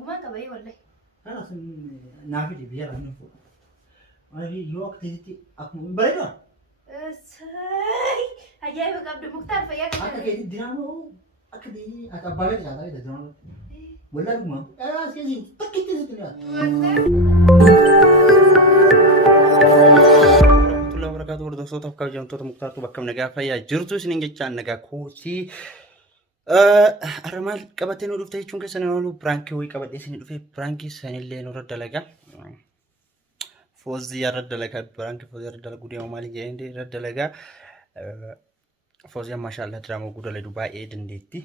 Dhugumaan qaba wallahi. Kana sun naafi biyya laannu fuudha. Ani yoo akka ta'etti akkuma bareeda. Ajaa'iba qabdu muktaar fayyaa Akka qabdu. ta'etti dinaamuu akka ta'etti akka abbaa gadi jaataa jedha dinaamuu. Wallahi dhuguma. As keessi takkitti sitti dhiyaata. Warahmatullahi wabarakatuh. Hordoftoota kabajamtoota muktaartu bakka nagaa fayyaa jirtu isiniin jechaan nagaa kootii. Armaan qabatee nu dhufte jechuun keessan oolu pirankii wayii qabadhee isin dhufe pirankii sanillee nurra dalagaa. Foozii irra dalagaa pirankii foozii irra dalagu deema maali jedhee irra dalagaa. Foozii maashaallah diraamaa guddaa baay'ee dandeetti.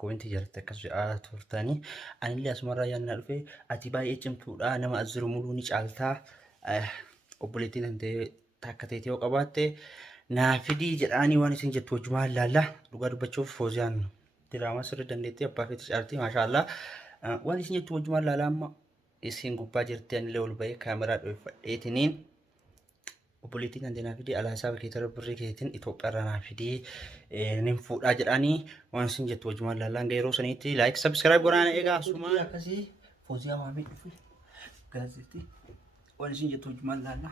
Kominti jirti akkas jedhaa turtanii. Anillee asumarraa yaadna dhufe ati baay'ee cimtuudha nama azziru muluu ni caaltaa. Obboleettiin hantee takka ta'e yoo qabaatte naafidii jedhaanii waan isin jettu wajjumaan laalla dhugaa dubbachuuf fooziyaan diraamaa sirri dandeetti abbaa fi caartii maashaallah waan isin jettu wajjumaan laalla amma isin gubbaa jirti anillee ol bahee kaameraa dhoofadheetiniin obboleettiin hantee naafidii alaasaa bakeetara birrii keetiin Itoophiyaarraa naafidii nin fuudhaa jedhaanii waan isin jettu wajjumaan laalla hanga yeroo saniitti laayik sabskiraayib godhaan eegaa asumaa akkasii fooziyaa waamee dhufe gaazexii waan isin jettu wajjumaan laalla.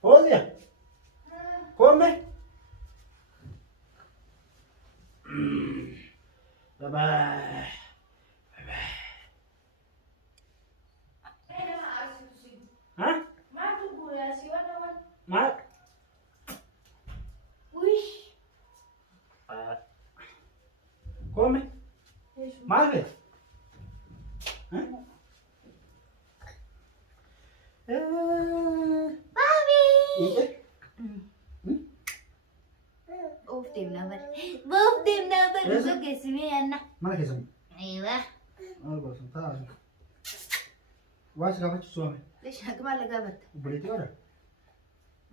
Fozia, come? Bye bye. Hah? Mat? Wish. Come? Margaret? Huh? Bobby. Iya. Of tim number. Both tim number. Yes. So kesimi anna. Mana kesem? Aywa. Mana bosan tahu. Was kamu suami? Lesh hakma laga bat. Berarti ada?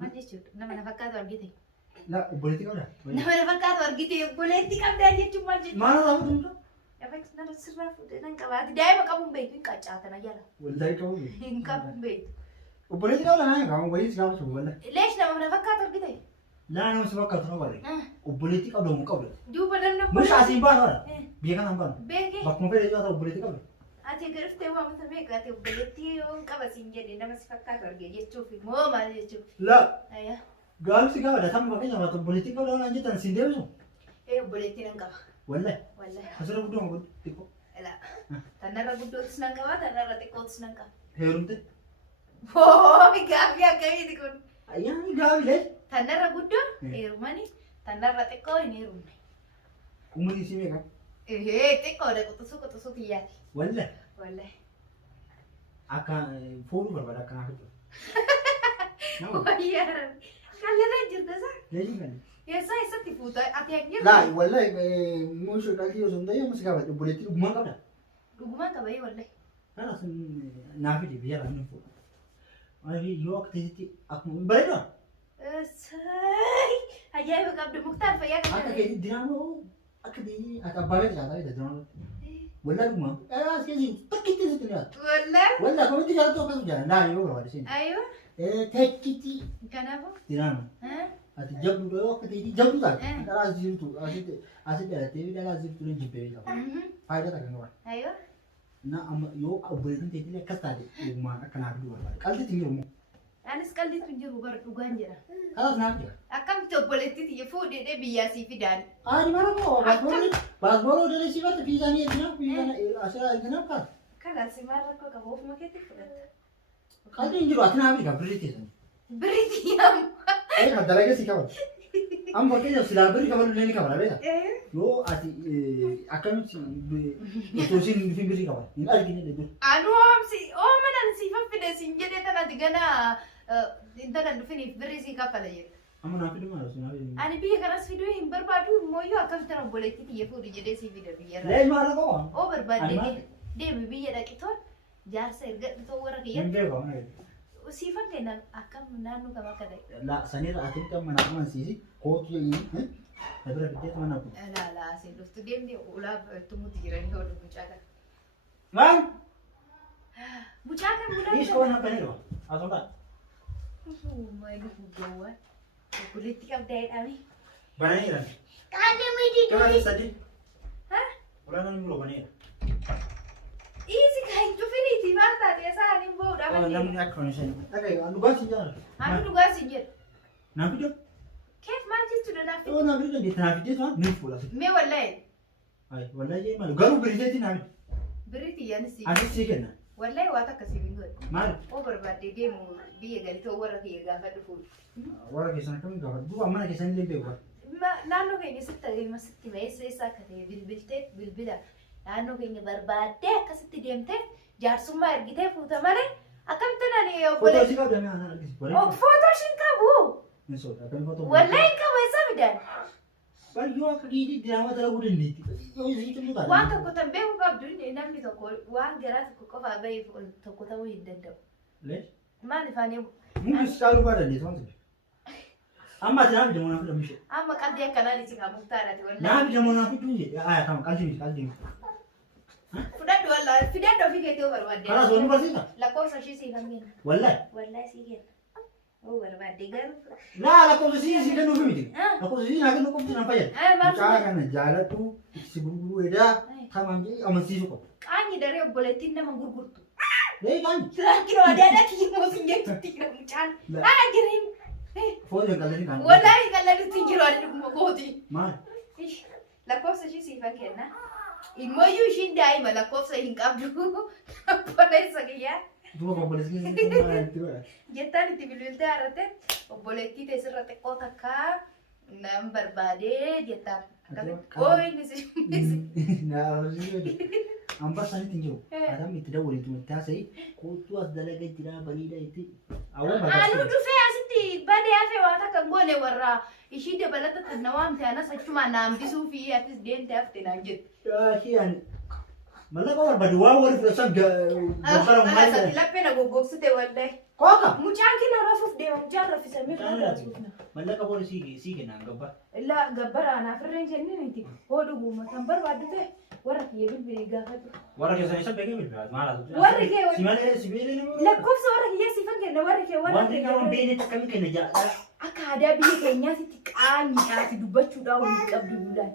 Manje chut. Nama nafakkat wargite. Lah, berarti ada? Nama nafakkat wargite. Boleh tikam dia je cuma je. Mana tahu tu? Efek nara sirra fude nan kaba. Dia mak kamu baik kan kaca tanah jala. Wallahi kamu. Kamu baik. Berarti kau lah, kamu wajib kamu coba lah. Lesh nama nafakkat wargite. Lah, nama sebab kau tahu balik. Berarti kau dah muka balik. Juba dan nak. Musa simpan orang. Biar kan nampak. Bege. Bak mau pergi atau berarti kau? Ati gerfte wa masa bega ati boleh on kaba sinje de nama sifakkat warge je cufi. Mo mal je cufi. Lah, Ayah. gaul sih kau dah sama pakai nama tu berarti kau dah lanjut dan sini tu. Boleh tinan kaba. Wallahi. Wallahi. Asal aku dah mau tiko. Ela. Tanara guddo tisnan kaba, tanara tekot tisnan kaba. Herum tu. Oh, gabi agak ini kun. Ayah ni gaul leh. Tanara guddo, rumani. Tanara teko ini rumah. Umur di sini kan? Teko ada kutusuk iya. Wallahi. Wallahi. Akan phone berbeda kan aku tu. Oh iya. Kalian aja dah. Lagi kan? Ya saya setipu tu. Ati yang dia. Lah, wallahi musuh kaki usung dah yang masih kau tu berarti rumah kau dah. Rumah kaba ya wallahi. Karena sen nafi di biar anu pun. Ani yo aktiviti aku baiklah. Say. Ajaib kabdu Mukhtar fayya Aku kan. kayak dinamo. Aku di aku balik jatuh itu dinamo. Wallahi rumah. Sekali tak kita situ lihat. Wallahi. Wallahi kau itu jatuh kan jalan. Nah, yo berapa di sini? Ayo. Tak kita Kenapa? dinamo. Hah? Ati jam dulu aku tadi jam tu tak. Kalau azim tu, asyik dah. Tapi dah azim tu ni jipe tak. Faedah tak kan kau? Ayo. Na am yo abul tu tadi ni kata di rumah akan ada dua kali. Kalau tinggi rumah. Anis kali tunjuk ugan jera. Kalau kenapa? Akam tu boleh titi food de biya si fidan. Ah, di mana kau? Bas bolu dari sini tu visa ni kenapa? Visa ni asal kenapa? Kala si marah ko kamu maketi fudat. Kalau tinggi rumah kenapa? Kau beri tiada. Beritiam. Ada lagi sih kau. Am pakai jauh siapa beri kau beli ni kau berapa? Eh. Yo ati akan si itu sih film beri kau. Ini lagi ni tu. Anu om si om gana intala dhufiniif birrii sii kaffala jedhe. Amma naaf fidu maal sun? Ani biyya kanas fiduu hin barbaadu mooyyuu akkamitti obboleettii xiyya fuudhi jedhee sii fida biyya irraa. Lee maal qaba? Oo barbaadde deemi biyya dhaqitoon jaarsa ergadhitoo warra kiyya. Hin beeku. Siifan kennan akkam naannoo kam akka ta'e. La sanirra ati kan mana amansiisi kootu jedhanii Dabra fidee mana kun. La asin dhuftu deemnee ulaaf tumutti jiranii hodhu mucaa kana. Maal? Mucaa kan mul'atu. Is koon akkanidha. Asootaa. Maali fuudhawwan. Obboleettii qabdaa jedhame. Bananiidha. Qaanni miti Kamalee sadii. Haa? Olaanaan mul'u baneedha. Isi kan cufiniiti maal taate isaanii boodha malee. Namni akka hin sani. Dhaqee dhugaa si jaala. Ani dhugaa si jedhu. Naaf fidee. Keef maal jechuudha naaf Oo naaf fidee deetti naaf fidee waan nuuf fuula. Mee wallahi. Ay wallahi jee maal garuu biriiteetti naaf. Birriiti yaanis si. Ati si kenna. Wallahi waa takka si bingoon. Maal? Oo barbaadde deemu biyya galitoo warra kiyya gaafa dhufu. Warra keessan akkamiin gaafa duuba mana keessan illee beeku. Naannoo keenya sitti adeema sitti ba'eessa eessa akka ta'e bilbiltee bilbila. Naannoo keenya barbaaddee akkasitti deemtee jaarsummaa ergitee fuuta malee akkamitti nani Footoo si qabda mee ana argisi. Footoo shin qabu. Misoota kan footoo. Wallahi qabu eessa midhaan. Baay'oo akka dhiitii diraamaa dalaguu dandeetti. Yoo isiitu mutaa. Waan tokko tan beeku qabdu namni tokko waan garaa tokko qofaa bahee tokko ta'uu hin danda'u. Lee? Maal ifaanii Muki saaluu baa dandeessu waan ta'eef. Amma ati naaf jamoo naaf fidamishe. amma qalbii akkanaan isin kan muktaadhaati wallahi. Naaf jamoo naaf fiduu jedhe. Aya kama qalbii. Fudhadhu wallahi fidadhu ofii keetii yoo barbaadde. Kanaas wal barsiisa. Lakkoofsa ishii sii kan kenna. Wallahi. Wallahi sii kenna. Oo barbaadde garuu. Laa lakkoofsa si kennuuf miti. Lakkoofsa si naa kennu qofti na fayyada. Maal Mucaa kana jaaladhu si gurguruu edaa tamaan jedhee amansiisu qaba. qaanyi daree obboleettiin nama gurgurtu. Lee qaanyi. Tiraakira wadaadhaa kiyya moosiin jechuutti jira mucaan. Jiriin. Foon qalanii kan. Wallahi qal'aanitti jiru ani dhuguma kooti. Maal? Lakkoofsa ishii siifan kenna. Immoyyuu ishiin daa'ima lakkoofsa hin qabdu. Obboleessa kiyyaa. Duuba obboleessi keessatti maal itti godha? Jettaan itti bilbiltee haarratte obboleettii teessirra xiqqoo takkaa nam barbaadee jettaan. Oo inni si. Amma sanitti hin jiru. Adam itti dawwalitu itti haasa'e kootu as dalaga jira baniidha itti. Anuu dhufee asitti badee hafee waan akka goone warra ishii dabalata na waamte anas achumaan na hambisuu fi atis deemtee hafte naan jette. Kiyaan mallaqa barbaadu waan waliif dhashan gabbara maal Asatti laphee na goggogsite wallahi. Kooka. Mucaan kina rafuuf deema mucaan raffisamee mallaqa boori sii kennaan gabbara. Illaa gabbara anaaf irreen kenniniti hodhu guuma kan barbaaddu ta'e warra kiyya bilbilee gaafadhu. Warra keessan isa beekee bilbilaa maal haasa'u? Warri kee si malee si beelee nama. lakkoofsa warra kiyya siifan kenna warri kee warra Wanti nama beelee akkamiin kenna jaadha. akka aadaa biyya keenyaatti qaanyiidhaaf dubbachuudhaan waliin qabdu duudhaan.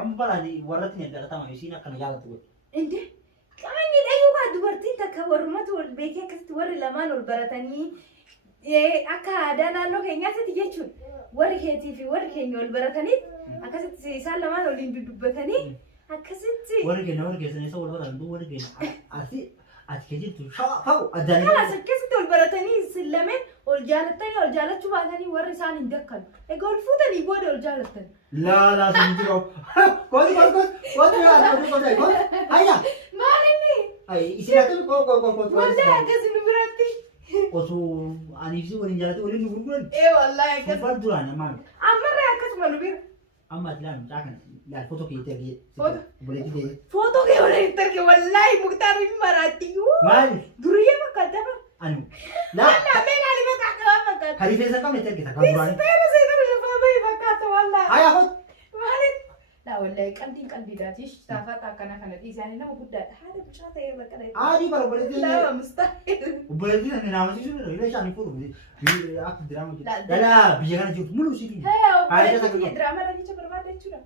Amma balaani warratti ni dhalatama isiin akkana jaalatu godhe. Inde qaanyiidha yookaan dubartiin takka warrumatu wal beekee akkasitti warri lamaan ol baratanii akka aadaa naannoo keenyaatti jechuudha. Warri keetii fi warri keenya wal baratanii akkasitti isaan lamaan waliin dudubbatanii akkasitti. Warri keessan isa wal baratan warri keenya ati keejirtu fa'u addaan. Kanas akkasitti wal baratanii isin lameen ol jaalattanii ol jaalachuu baatanii warri isaan hin dakkanu. Egaa ol fuutanii booda ol jaalattan. Laa sun jiru. Kooti hayya. Maalinni? Isin akkami kooti. Waldaa akkasii nu biratti. Osoo aniif si waliin jaalate waliin nu gurguran. Wallahi akkasii. Subbaan duraan ammaan. Ammarree akkasuma nu bira. Amma ati laa mucaa kana laal footoo kee itti argee. Footoo? Obboleettii ta'ee. Footoo kee waliin itti arge wallahi muktaar hin maraatti. Maali? Duriyyee fakkaata ba? Anu. Laa. Wallaa meeqaali fakkaata fakkaata. Harifeensa qabne itti argita kan duraanii. Beera seenaa lafaa bahee fakkaata wallahi. Hayya foot. Maaliin? Laa wallahi qalbiin qalbiidhaati. Saafata akkana kana dhiisanii nama guddaadha. Haadha mucaa ta'ee bakka dha. Adii bara obboleettii. Lama mustaa'e. Obboleettii sana naamasiisu illee isaan fuudhu. Akka diraama jedhu. Dhalaa biyya kana jirtu mul'u siiti. Obboleettii diraamaa dhagicha barbaada jechuudha.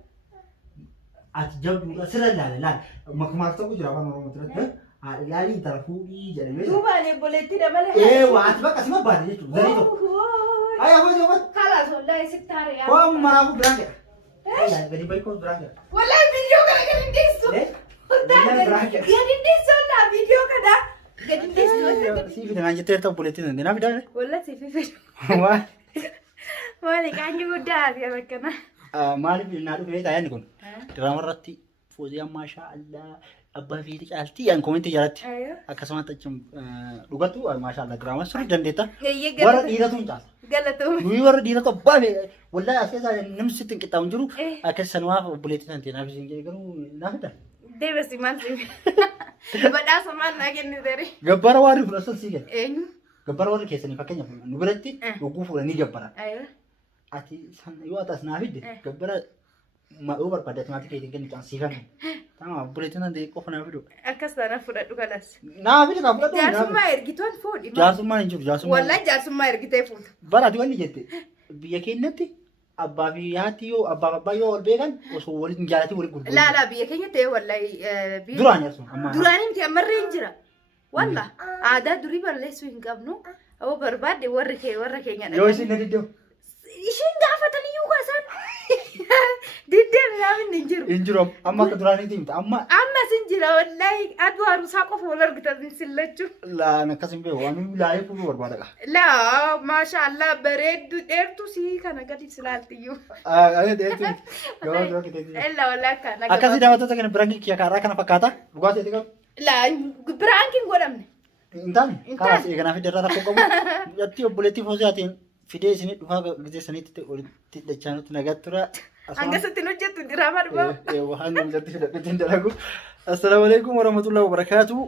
Ati jabduudha sirra ilaale laal makmaak tokko jira afaan oromoo tirratti yaali intala fuudhii jedhamee. Duubaan obboleettii dabalee. Waa ati bakka sima baate jechuudha zarii tokko. Ayyaa hojii hojii. Kalaas wallahi sittaare yaa. Koo maraafu biraan jedha. Gadi bayi koo biraan jedha. Wallahi viidiyoo kana gadi deessu. Gadi deessu naa viidiyoo kana gadi deessu. Siifi naan jettee ta'u obboleettii sana naaf daale. Wallahi siifi fidu. Waan. Maali qaanyi guddaa ati akkana. Maaliif naa dhufee taa'anii kun diraamaa irratti Fooziyaa maashaa Allah abbaa fi caaltii an koomenti jalatti Ayyo. akkasumatti achum dhugatu maashaallah diraamaa sirrii dandeetta Eeyyee warra galatoomii. dhiiratu hin caala. Galatoomii. Nuyi warra dhiiratu abbaa fi wallahi as keessaa namni sitti hin qixxaawu hin jiru Eh. akkas sanumaaf obboleettii sana ta'e naaf isin jedhe garuu naaf hidha. Deebasi maal si badhaasa maal naa kenni dare. Gabbara warri fudhatan sii kenna. Eenyu? Gabbara warri keessanii fakkeenyaaf nu biratti dhuguu fuudhanii gabbara. Ayyo. Ati yoo atas naaf hidde gabbara yoo barbaadde ati maatii keetiin kennu caansiifame. Tamam obboleettii sana ta'e qofa naaf hidhu. Akkas taana fudhadhu kalas. Naaf hidhu naaf fudhadhu. Jaarsummaa ergitoon fuudhi. Jaarsummaan hin jiru jaarsummaan. Wallahi jaarsummaa ergitee fuudha. Bara ati wanni jette biyya keenyatti abbaa fi haati yoo abbaa yoo wal beekan osoo waliin jaalatii waliin gurguru. Laala biyya keenya ta'e wallahi Duraan yaasuun amma. Duraanii miti ammarree hin jira. Walla aadaa durii balleessuu hin qabnu. Aboo barbaadde warra keenya Yoo isin na diddoo. Ishiin gaafatanii yoo kaasan diddee midhaan hin jiru. Hin jiru amma akka duraaniitii miti amma Ammas hin jira wallahi aduu haruusaa qofa wal argitan sillachuu. laan akkas hin beeku waan laayee fuudhuu barbaada qaba. Laa maashaallah bareeddu dheertuu sii kana gadi silaaltiyyuu. Ani deetu gabaa dura kiteetii. Ella wallahi kana. Akkasii daawwattoota kana biraan kiyya kaaraa kana fakkaata dhugaatii ati qabu. Laa biraan kin godhamne. Hin taane karaa eeganaa fi darraa rakkoo qabu. Jatti obboleettii foosaatiin fidee isinii dhufaa gisee saniitti walitti dachaanutti nagaatti tura. Hangasatti hojjettu diraamaa dhugaa. Waan namatti fidadheetiin dalagu. Assalaamu alaikum warahmatullahi wabarakatuh.